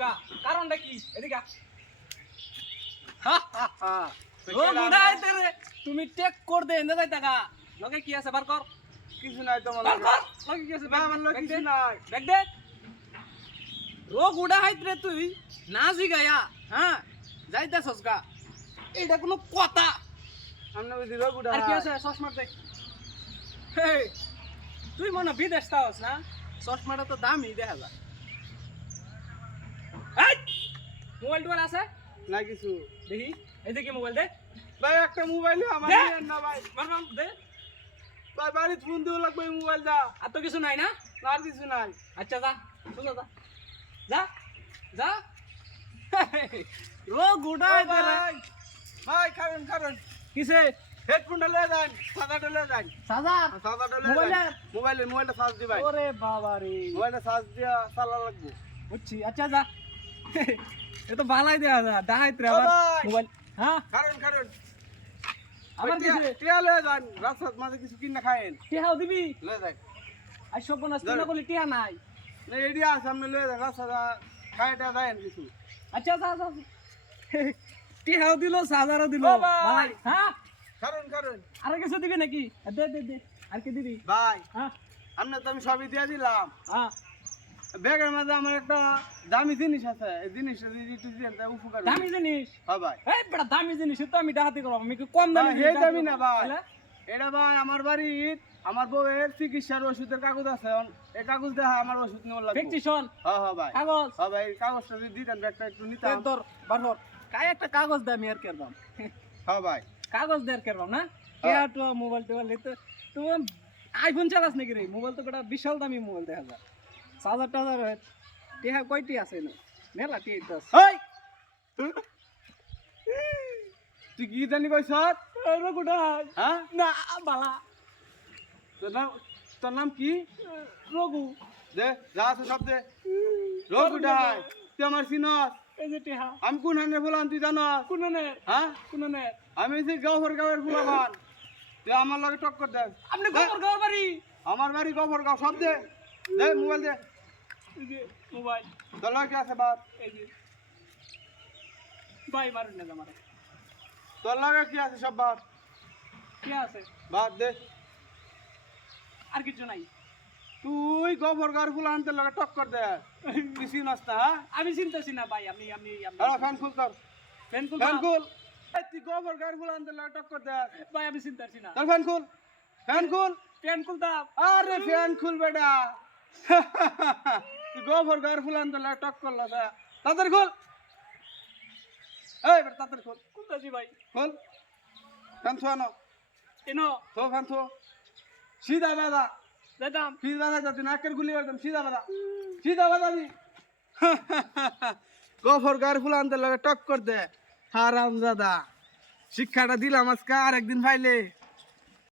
গা কারণটা কি এদিকে হা হা হা ও বুড়াই তেরে তুমি টেক কর দে এনে যাই টাকা লগে কি আছে বার কর কিছু নাই তো বার মনে কর লগে কি আছে না আমার লগে কিছু নাই দেখ দে রোগ উড়া হাইত রে তুই না জিগায়া হ্যাঁ যাইতাছস গা এইটা কোনো কথা আমরা বুঝি রোগ উঠা আর কি আছে চশমা দেখ হে তুই মনে বিদেশ তাওস না চশমাটা তো দামি দেখা যায় এই মোবাইল টোয়াল আছে না কিছু দেখি এই দেখি মোবাইল দে ভাই একটা মোবাইল আমার দে। নিয়েন না ভাই মার দে ভাই বাড়ি ফোন দিও লাগবে এই মোবাইল দা আর তো কিছু নাই না আর কিছু নাই আচ্ছা যা সোজা যা যা যা রোগ উড়াই দে রে ভাই ভাই কারণ কারণ কিসে হেডফোনটা লয়ে যান সাদাটা লয়ে যান সাজা সাদাটা লয়ে মোবাইলে? যান মোবাইলটা চার্জ দি ভাই ওরে বাবা রে মোবাইলটা চার্জ দিয়া চালা লাগবে বুঝছি আচ্ছা যা এ তো ভালাই দেয়া যা ডাহাইত রে আবার ভাই। মোবাইল হ্যাঁ কারণ কারণ আবার কিসে টিয়া লয়ে যান রাস্তার মাঝে কিছু কিনা খায়েন টিহাও দিবি লয়ে যান আর সব বনাস ধর। না বলি টিহা নাই না এডিয়া সামনে লয়ে যান রাস্তা খায়টা যায়েন কিছু আচ্ছা যা যা টিহাও দিল সাজারও দিল ও ভাই। ভাই হ্যাঁ কারণ কারণ আর কিছু দিবি নাকি দে দে দে আর কি দিবি ভাই হ্যাঁ আমরা তো আমি সবই দিয়ে দিলাম হ্যাঁ ব্যাগের মাঝে আমার একটা দামি জিনিস আছে এই জিনিসটা যদি একটু দিয়েন তাহলে উপকার হবে। দামি জিনিস হ্যাঁ ভাই এই বড় দামি জিনিস তো আমি ডাহাতি করব আমি কি কম দামি ভাই, জিনিস এই দামি ডাহাতি না করবো? ভাই তাহলে? এটা ভাই আমার বাড়ির আমার বউয়ের চিকিৎসার ওষুধের কাগজ আছে এই কাগজ দেখা আমার ওষুধ নেওয়ার লাগবে প্রেসক্রিপশন হ্যাঁ হ্যাঁ ভাই কাগজ হ্যাঁ ভাই কাগজটা যদি দিতেন ব্যাগটা একটু নিতাম তোর বারবার কাই একটা কাগজ দে আমি আর করবাম হ্যাঁ ভাই কাগজ দে আর করবাম না কে হ্যাঁ। তো মোবাইল টোবাইল তো তুমি আইফোন চালাস নাকি রে মোবাইল তো একটা বিশাল দামি মোবাইল দেখা যায় 1000 টাকার টিহা কয়টি আছে না মেলা টি তো এই তুই কি জানি কইছ এর কোটাই হ্যাঁ না বালা তোর নাম কি রঘু দে যা আছে সব দে রোগ উঠাই তুই আমার চিনস এই যে টিহা আমি কোন হানে ফুলান তুই জানস কোননে হ্যাঁ কোননে আমি যে গাঁওয়ের ফুলাবান তুই আমার লগে টক্কর দে আপনি খবর গাও বাড়ি আমার বাড়ি গাঁও সব দে দে মোবাইল দে এই যে মোবাইল তোর লগে কি আছে বাদ এই যে ভাই মারুন না আমারে তোর লগে কি আছে সব বাদ কি আছে বাদ দে আর কিছু নাই তুই গাঁওয়ের ফুলান তোর লগে টক্কর দে তুই চিনস না হ্যাঁ আমি চিন্তাছি না ভাই আমি হ্যালো ফ্যান খুল তোর ফ্যান খুল ফ্যান খুল এই তুই গাঁওয়ের ফুলান তোর লগে টক্কর দে ভাই আমি চিন্তাছি না তোর ফ্যান খুল ফ্যান খুল ফ্যান খুল দাও আরে ফ্যান খুল বেটা তুই গাঁওয়ের ফুলান তোর লগে টক্কর লাগা তাদের খুল এই বেটা তাদের খুল কোনটাছি ভাই খুল ফ্যান থোয়ানো এনো তো ফ্যান থো সিধা বাদা দাদাম সিধা বাদা যাতে নাকের গুলি একদম সিধা বাদাবি গাঁর ফুলানদের লগে টক্কর দে হারাম দাদা শিক্ষাটা দিলাম আজকে আর একদিন পাইলে